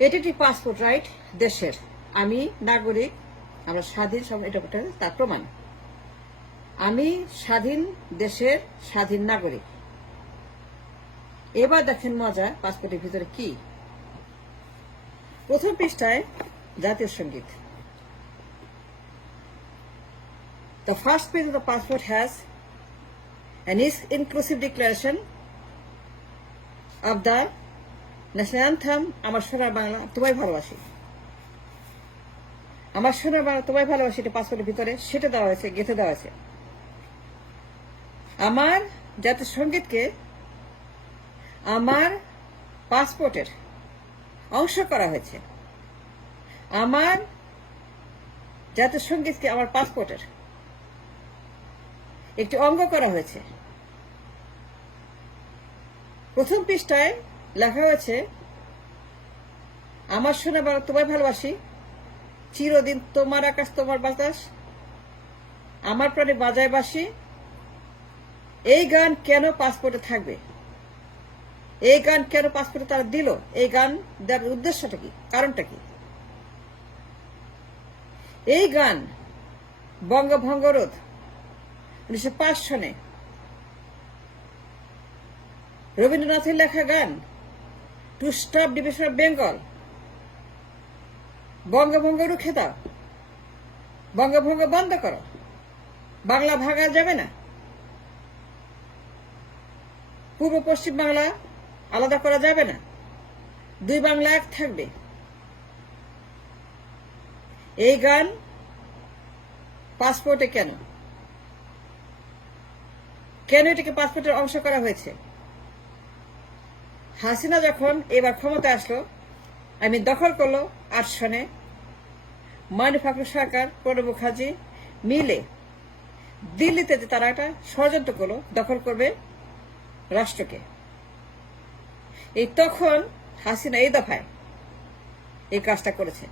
এটি একটি passport right দেশের। আমি নাগরিক, আমরা স্বাধীন তার প্রমাণ। আমি স্বাধীন দেশের স্বাধীন নাগরিক। এবার দেখেন মজা পাসপোর্টের ভিতরে কি? প্রথম পৃষ্ঠায় জাতীয় সংগীত। The first page of the passport has an is- inclusive declaration of the national anthem আমার সোনার বাংলা, তোমায় ভালোবাসি। আমার সোনার বাংলা, তোমায় ভালোবাসি, এটা পাসপোর্টের ভিতরে। সেটা দেওয়া হয়েছে, গেঁথে দেওয়া হয়েছে। আমার জাতীয় সঙ্গীতকে আমার পাসপোর্টের অংশ করা হয়েছে। আমার জাতীয় সঙ্গীতকে আমার পাসপোর্টের একটি অঙ্গ করা হয়েছে। প্রথম পৃষ্ঠায় লেখা হয়েছে আমার শোনা বাংলা তোমায় ভালোবাসি, চিরদিন তোমার আকাশ তোমার বাতাস, আমার প্রাণে বাজায় বাসি এই গান কেন পাসপোর্টে থাকবে? এই গান কেন পাসপোর্টে তারা দিল? এই গান দেওয়ার উদ্দেশ্যটা কি? কারণটা কি? এই গান বঙ্গভঙ্গরোধ উনিশশো পাঁচ সনে রবীন্দ্রনাথের লেখা গান to stop division of Bengal. বঙ্গভঙ্গ রুখে দাও বঙ্গভঙ্গ বন্ধ করো। বাংলা ভাগা যাবে না। পূর্ব পশ্চিম বাংলা আলাদা করা যাবে না। দুই বাংলা এক থাকবে। এই গান পাসপোর্টে কেন? কেন এটাকে পাসপোর্টের অংশ করা হয়েছে? হাসিনা যখন এবার ক্ষমতা আসলো, আমি দখল করল আট সনে। মানিক ফাকরুল সরকার, প্রণব মুখার্জি মিলে দিল্লিতে যে তারা একটা ষড়যন্ত্র করল, দখল করবে রাষ্ট্রকে। এই তখন হাসিনা এই দফায় এই কাজটা করেছে।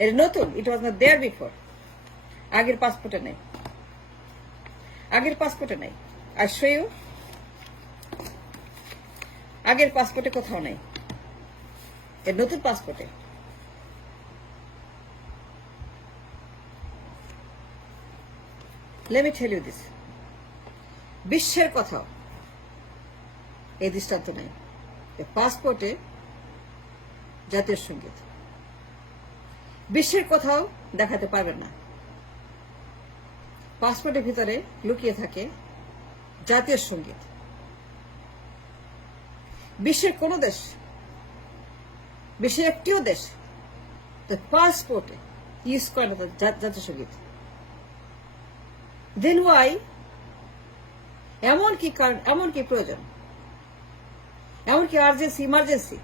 এটা নতুন ইট ওয়াজ নট দেয়ার বিফোর আগের পাসপোর্টে নেই। আগের পাসপোর্টে নেই। আর শো আগের পাসপোর্টে কোথাও নেই। এর নতুন পাসপোর্টে লেমি টেল দিস বিশ্বের কোথাও এই দৃষ্টান্ত নেই। পাসপোর্টে জাতীয় সংগীত। বিশ্বের কোথাও দেখাতে পারবেন না। পাসপোর্টের ভিতরে লুকিয়ে থাকে জাতীয় সংগীত। বিশ্বের কোন দেশ, বিশ্বের একটিও দেশ পাসপোর্টে ইউজ করে না জাতীয় সংগীত দেন ওয়াই এমন কি কারণ, এমন কি প্রয়োজন? এমন কি আর্জেন্সি ইমার্জেন্সি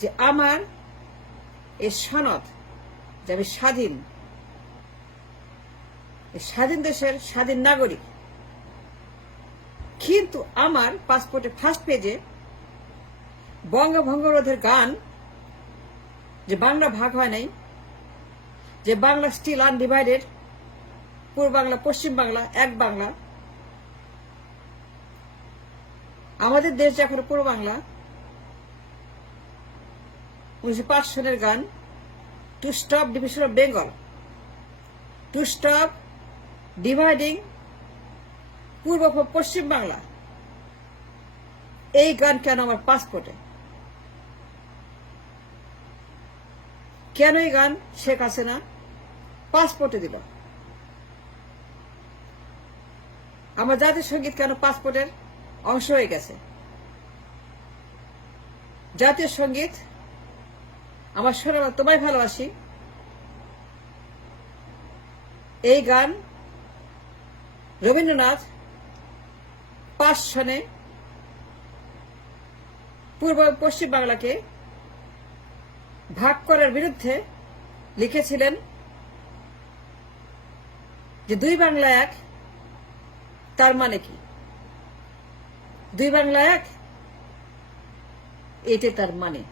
যে আমার এই সনদ যে আমি স্বাধীন স্বাধীন দেশের স্বাধীন নাগরিক কিন্তু আমার পাসপোর্টে ফার্স্ট পেজে বঙ্গভঙ্গরোধের গান, যে বাংলা ভাগ হয় নাই, যে বাংলা স্টিল আনডিভাইডেড পূর্ব বাংলা, পশ্চিম বাংলা, এক বাংলা। আমাদের দেশ যখন পূর্ব বাংলা, উনিশশো পাঁচ সনের গান to stop division of Bengal to stop dividing পূর্ব পশ্চিম বাংলা। এই গান কেন আমার পাসপোর্টে কেন এই গান? শেখ হাসিনা পাসপোর্টে দিল। আমার জাতীয় সংগীত কেন পাসপোর্টের অংশ হয়ে গেছে? জাতীয় সংগীত, আমার শোনা তোমায় ভালোবাসি। এই গান রবীন্দ্রনাথ পাঁচ সনে পূর্ব পশ্চিম বাংলাকে ভাগ করার বিরুদ্ধে লিখেছিলেন যে দুই বাংলা এক, তার মানে কি? দুই বাংলা এক এটাই তার মানে।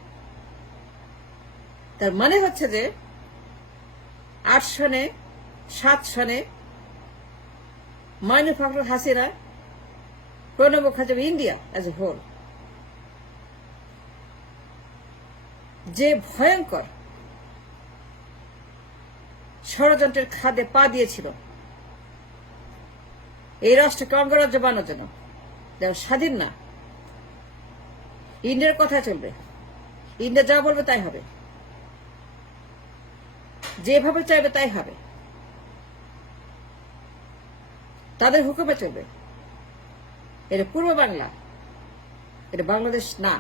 তার মানে হচ্ছে যে আট সনে সাত সনে Mainul Fakhrul Hasina Pranab Mukherjee India as a whole যে ভয়ঙ্কর ষড়যন্ত্রের খাদে পা দিয়েছিল, এই রাষ্ট্রকে অঙ্গরাজ্য বানানোর জন্য। যেমন স্বাধীন না। ইন্ডিয়ার কথা চলবে। ইন্ডিয়া যা বলবে তাই হবে। যেভাবে চাইবে তাই হবে। তাদের হুকুমে চলবে। এটা পূর্ব বাংলা। এটা বাংলাদেশ না।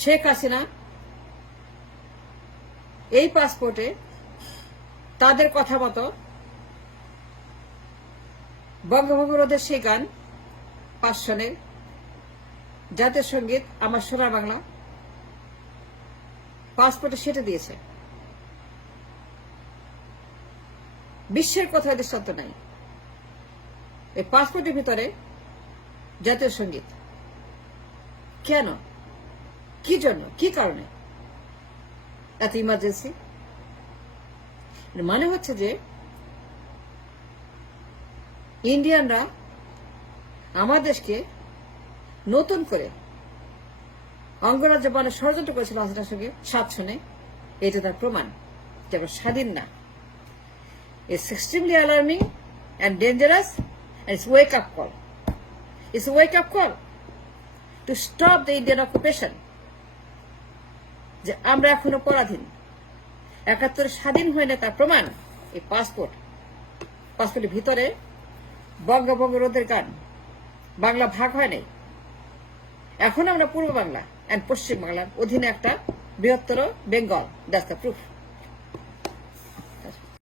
শেখ হাসিনা এই পাসপোর্টে তাদের কথা মতো বঙ্গভঙ্গ রোধের সেই গান পাঁচ জাতীয় সংগীত আমার সোনার বাংলা পাসপোর্টে সেটা দিয়েছে। বিশ্বের কোথাও দৃষ্টান্ত নাই। এই পাসপোর্টের ভিতরে জাতীয় সংগীত। কেন? কি জন্য? কি কারণে? এত ইমার্জেন্সি মানে হচ্ছে যে ইন্ডিয়ানরা আমার দেশকে নতুন করে অঙ্গরাজ্য বানের ষড়যন্ত্র করেছিল হাসিনার সঙ্গে সাত সনে। এটা তার প্রমাণ যে আমরা স্বাধীন না। It's extremely alarming and and it's wake up call. It's a wake up call to stop the Indian occupation. যে আমরা এখনও পরাধীন। একাত্তর স্বাধীন হয় না তার প্রমাণ এই পাসপোর্ট পাসপোর্টের ভিতরে বঙ্গভঙ্গ রোধের গান। বাংলা ভাগ হয় নাই। এখন আমরা পূর্ব বাংলা অ্যান্ড পশ্চিম বাংলার অধীনে একটা বৃহত্তর বেঙ্গল দ্যাটস দ্য প্রুফ